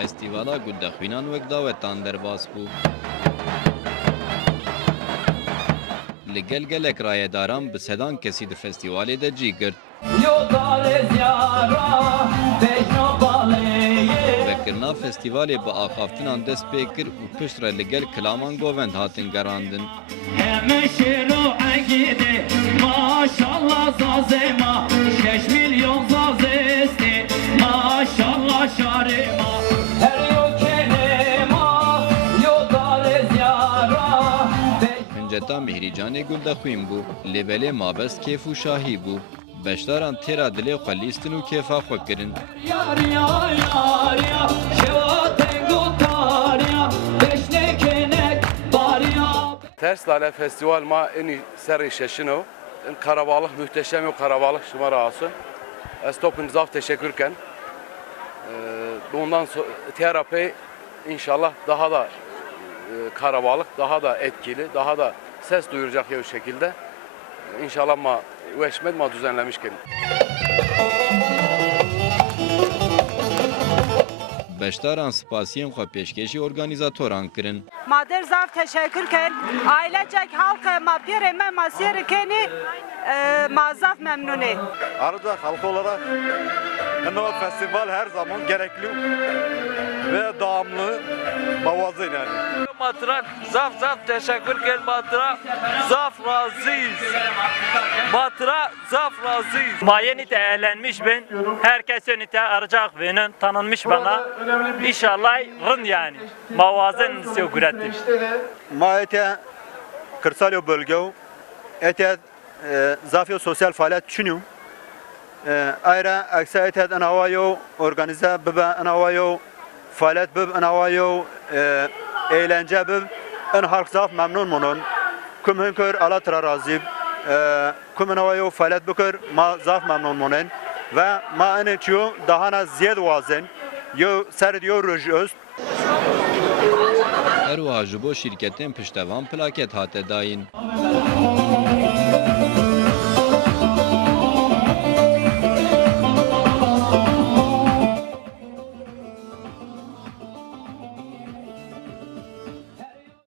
Festîvala Gundexwînan wek dawetan derbas bû. Li gel gelek rayedaran bi sedan kesî di festîvalê de cî girt. Vekirina festîvalê bi axaftinan dest pê kir û pişt re li gel kilaman govend hatin gerandin. Hinceta Mihricanê Gundexwîn bû, lêbelê mabest kêf û şahî bû. Beşdaran têra dilê xwe lîstin û kêfa xwe kirin. Ters Lale Festival ma eni seri şeşino. Karabalık muhteşem o karabalık şıma razı. Estopun zaf teşekkürken. Bundan sonra terapi inşallah daha da karabalık daha da etkili, daha da ses duyuracak o şekilde. İnşallah ma Veşmed ma düzenlemişken. Beşdaran spasiyên xwe pêşkêşî organîzatoran kirin. Mader zaf teşekkür ken. Ailecek halkı mapyere me masiyeri keni mazaf memnuni. Ayrıca halk olarak bu festival her zaman gerekli ve devamlı mavazın yani. Matrak zaf teşekkür ken matra zaf razıyız. Matra zaf razıyız. Mayeni de eğlenmiş ben. Herkes önüte arayacak benim. Tanınmış bana. İnşallah rın yani. Mavazın istiyor güretti. Maete kırsal bölge ete zafyo sosyal faaliyet düşünüyorum. Ayrıca aksiyet anavayo organize bibe anavayo faaliyet bib anavayo eğlence bib en halk zaf memnun munun. Kum hünkür ala razib kum anavayo faaliyet bikir ma zaf memnun munun ve ma ene çiyo daha na ziyad wazin yo ser yo rojöz. Her wiha ji bo şîrketên piştevan plaket hate dayîn.